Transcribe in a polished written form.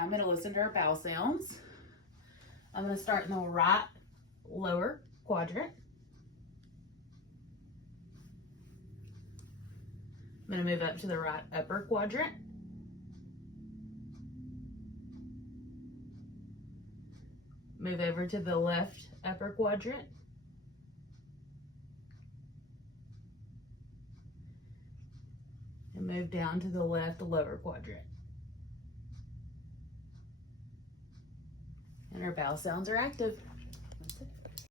I'm going to listen to her bowel sounds. I'm going to start in the right lower quadrant. I'm going to move up to the right upper quadrant. Move over to the left upper quadrant. And move down to the left lower quadrant. And our bowel sounds are active. That's it.